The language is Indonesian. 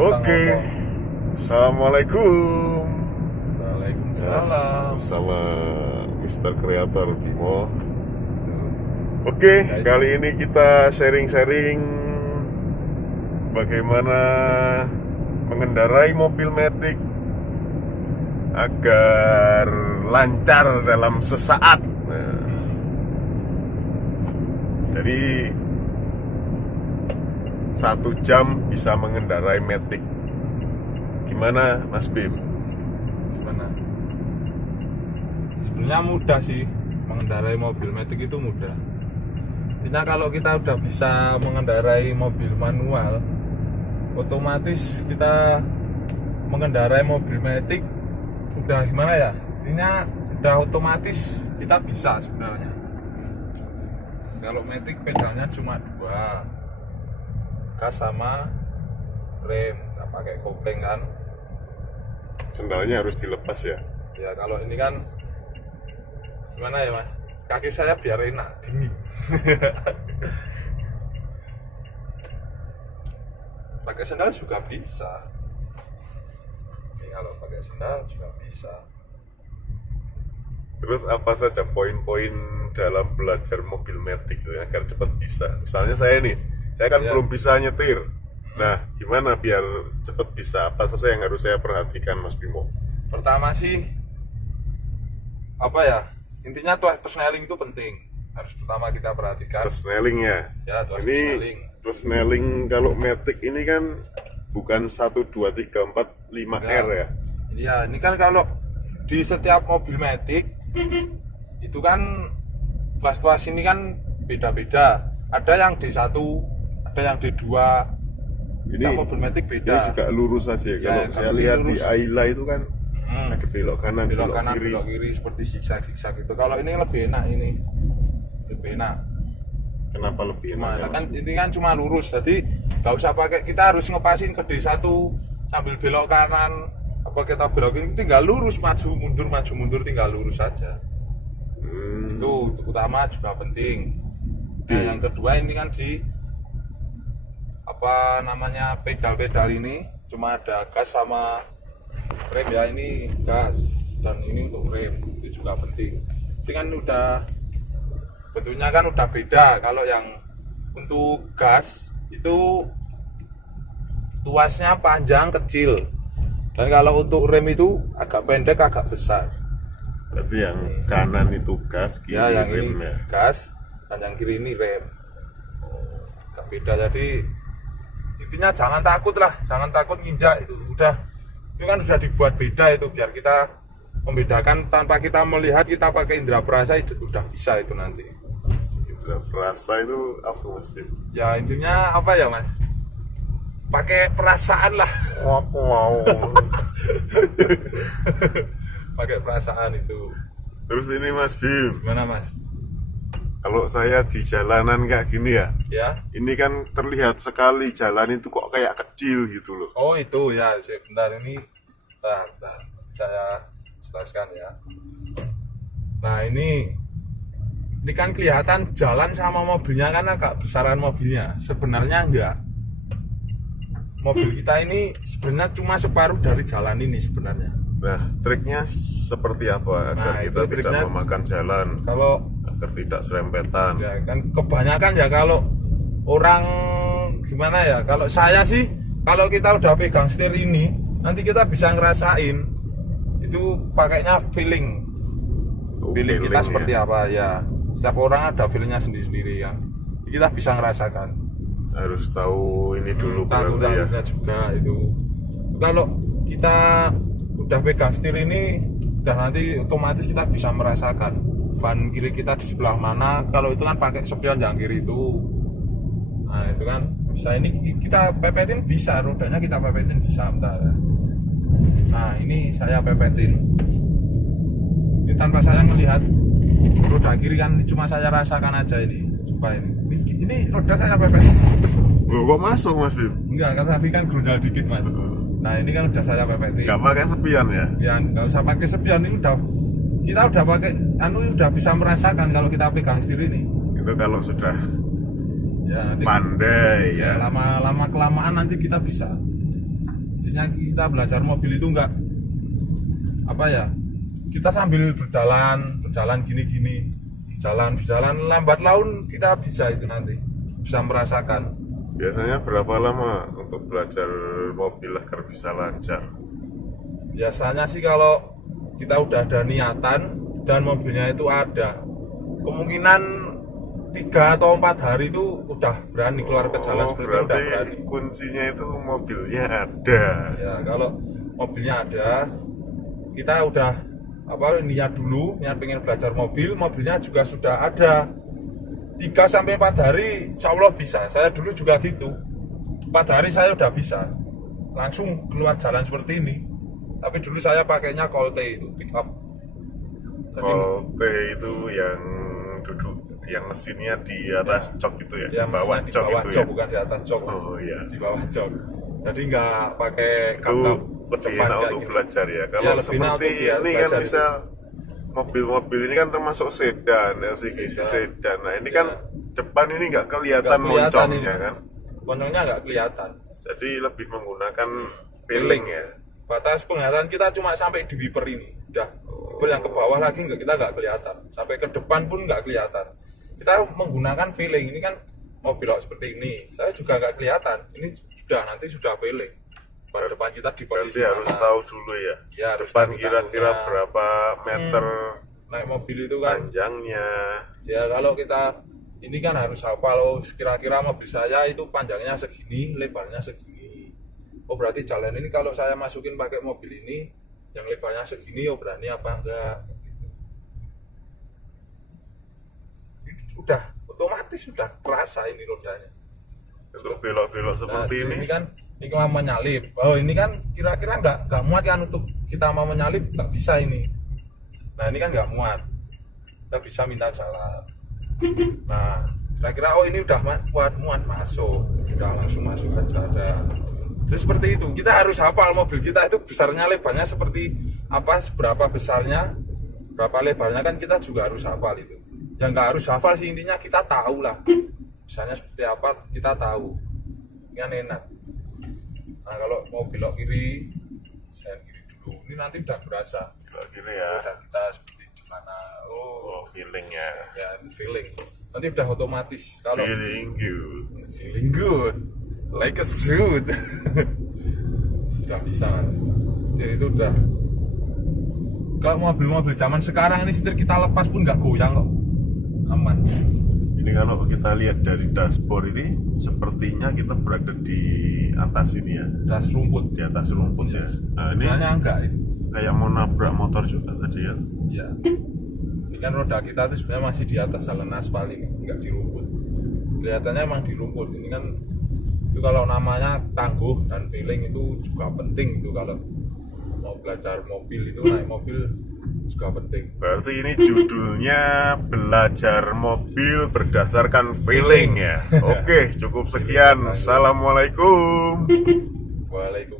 Oke. Assalamualaikum. Waalaikumsalam. Sama Mr. Creator Bimo. Oke, kali ini kita sharing-sharing bagaimana mengendarai mobil matic agar lancar dalam sesaat. Nah, jadi 1 jam bisa mengendarai matic. Gimana Mas Bim? Gimana? Sebenarnya mudah sih, mengendarai mobil matic itu mudah. Intinya kalau kita udah bisa mengendarai mobil manual, otomatis kita mengendarai mobil matic udah gimana ya? Intinya udah otomatis kita bisa sebenarnya. Kalau matic pedalnya cuma 2, gas sama rem, kita pakai kopling kan. Sendalnya harus dilepas ya. Ya kalau ini kan gimana ya Mas? Kaki saya biar enak, dingin. Pakai sendal juga bisa. Ini kalau pakai sendal juga bisa. Terus apa saja poin-poin dalam belajar mobil matic itu agar cepat bisa? Misalnya saya kan Ya. belum bisa nyetir. Nah, gimana biar cepat bisa? Apa saja yang harus saya perhatikan, Mas Bimo? Pertama sih apa ya? Intinya tuh persneling itu penting. Harus pertama kita perhatikan. Persneling ya. Ya, tuas Ini persneling. persneling kalau matic ini kan bukan 1 2 3 4 5 R ya. Ya, ini kan kalau di setiap mobil matic itu kan tuas-tuas ini kan beda-beda. Ada yang D1, ada yang D2. Ini Mobil matic ini beda. juga lurus saja. Kalau Ya, saya kalau lihat lurus. di Ayla itu kan ada belok kanan, belok kanan, kiri. belok kiri seperti zigzag itu. Kalau ini lebih enak ini. Lebih enak. Kenapa lebih enak? Nah, kan ini kan cuma lurus. Jadi nggak usah pakai, kita harus ngepasin ke D1 sambil belok kanan. Apa kita belok ini tinggal lurus, maju mundur tinggal lurus saja. Itu utama juga penting. Nah, yang kedua ini kan di apa namanya pedal-pedal ini cuma ada gas sama rem ya, ini gas dan ini untuk rem, itu juga penting. Ini kan udah bentuknya kan udah beda. Kalau yang untuk gas itu tuasnya panjang kecil, dan kalau untuk rem itu agak pendek agak besar. Berarti yang kanan itu gas, kiri Ya, yang rem ini ya. gas dan yang kiri ini rem. Agak beda. Jadi intinya jangan takut lah, jangan takut nginjak itu. Itu kan sudah dibuat beda itu, biar kita membedakan tanpa kita melihat, kita pakai indera perasa itu udah bisa itu nanti. Indra perasa itu apa Mas Bim? Ya intinya apa ya Mas? Pakai perasaan lah. Oh, aku mau. Pakai perasaan itu. Terus ini Mas Bim, Gimana Mas? kalau saya di jalanan kayak gini ya, Ya. ini kan terlihat sekali jalan itu kok kayak kecil gitu loh. Oh itu ya, sebentar ini. Bentar. Saya jelaskan ya. Nah ini kan kelihatan jalan sama mobilnya kan agak besaran mobilnya. Sebenarnya enggak. Mobil kita ini sebenarnya cuma separuh dari jalan ini sebenarnya. Nah, triknya seperti apa agar Nah, kita itu tidak triknya. memakan jalan, Kalau agar tidak serempetan? ya kan kebanyakan ya kalau orang gimana ya, kalau saya sih kalau kita udah pegang setir ini nanti kita bisa ngerasain itu pakainya feeling Oh, feeling kita feeling seperti ya. apa ya. Setiap orang ada feelingnya sendiri-sendiri kan, kita bisa ngerasakan. Harus tahu ini dulu berarti ya. Tanggung-tanggungnya juga itu. Kalau kita udah pegang setir ini udah nanti otomatis kita bisa merasakan ban kiri kita di sebelah mana. Kalau itu kan pakai spion yang kiri itu, nah itu kan bisa, ini kita pepetin bisa, rodanya kita pepetin bisa, bentar ya. Nah ini saya pepetin ini tanpa saya melihat roda kiri kan, cuma saya rasakan aja ini. Coba ini roda saya pepetin. Loh, kok masuk Mas Bim? Enggak, karena tadi kan gerundal dikit Mas. Nah ini kan udah saya pepetin. Nggak pakai spion ya? Ya nggak usah pakai spion, ini kita udah pakai udah bisa merasakan kalau kita pegang setir ini. Itu kalau sudah Ya nanti pandai ya. lama kelamaan nanti kita bisa. Mestinya kita belajar mobil itu enggak apa ya, kita sambil berjalan gini berjalan lambat laun kita bisa itu nanti bisa merasakan. Biasanya berapa lama untuk belajar mobil agar bisa lancar? Biasanya sih kalau kita udah ada niatan dan mobilnya itu ada, kemungkinan 3 atau 4 hari itu udah berani keluar ke jalan seperti itu, udah berarti berani. kuncinya itu mobilnya ada. Ya kalau mobilnya ada, kita udah niat pengen belajar mobilnya juga sudah ada. 3 sampai 4 hari insya Allah bisa. Saya dulu juga gitu, 4 hari saya udah bisa langsung keluar jalan seperti ini. Tapi dulu saya pakainya Colte itu pick up. Colte itu yang duduk, yang mesinnya di atas jok itu ya, Ya, di bawah di jok bawah itu jok, ya. bukan di atas jok. Oh iya. Di bawah jok. Jadi nggak pakai Itu kap-kap lebih depan enak kayak untuk gini. belajar ya. Kalau Ya, lebih enak seperti untuk dia ini kan belajar bisa mobil-mobil ini kan termasuk sedan, LCGC Sedan. sedan. Nah ini kan depan ini nggak kelihatan Nggak kelihatan moncongnya ini. kan. Moncongnya nggak kelihatan. Jadi lebih menggunakan feeling ya. Batas penglihatan kita cuma sampai di wiper ini. Udah. Wiper yang ke bawah lagi kita nggak kelihatan. Sampai ke depan pun nggak kelihatan. Kita menggunakan feeling. Ini kan mobil seperti ini. Saya juga nggak kelihatan. Ini nanti sudah feeling. Depan kita di posisi Berarti harus mana. tahu dulu ya. Ya, harus Depan tahu kira-kira tahunnya. berapa meter Naik mobil itu kan. panjangnya. Ya kalau kita ini kan harus hafal, kira-kira mobil saya itu panjangnya segini, lebarnya segini. Oh berarti jalan ini kalau saya masukin pakai mobil ini yang lebarnya segini, oh berani apa enggak? Udah otomatis sudah terasa ini rodanya. Untuk belok-belok seperti ini. Kan ini mau menyalip. Oh ini kan kira-kira nggak muat kan untuk kita mau menyalip, nggak bisa ini. Nah ini kan nggak muat. Kita bisa minta jalan. Nah kira-kira oh ini udah muat masuk, udah langsung masuk aja ada. Terus seperti itu, kita harus hafal mobil kita itu besarnya lebarnya seperti apa, seberapa besarnya, berapa lebarnya kan kita juga harus hafal itu. Yang nggak harus hafal sih intinya kita tahu lah, misalnya seperti apa kita tahu, kan enak. Nah kalau mau belok kiri, saya kiri dulu, ini nanti udah berasa. Belok kiri ya. Udah kita seperti di mana, Oh, feelingnya. ya feeling. Nanti udah otomatis kalau Feeling good. feeling good like a suit. Sudah bisa kan, setir itu udah. Kalau mobil-mobil zaman sekarang ini setir kita lepas pun nggak goyang kok, aman. Ini kalau kita lihat dari dashboard ini sepertinya kita berada di atas ini ya, Das rumput di atas rumput ya. Nah ini sebenarnya enggak itu. kayak mau nabrak motor juga tadi ya. Ya ini kan roda kita itu sebenarnya masih di atas jalan aspal ini, nggak di rumput. Kelihatannya emang di rumput. Ini kan itu kalau namanya tangguh dan feeling itu juga penting itu kalau mau belajar mobil itu, naik mobil juga penting. Berarti ini judulnya belajar mobil berdasarkan feeling ya. Oke, cukup sekian. Assalamualaikum. Waalaikumsalam.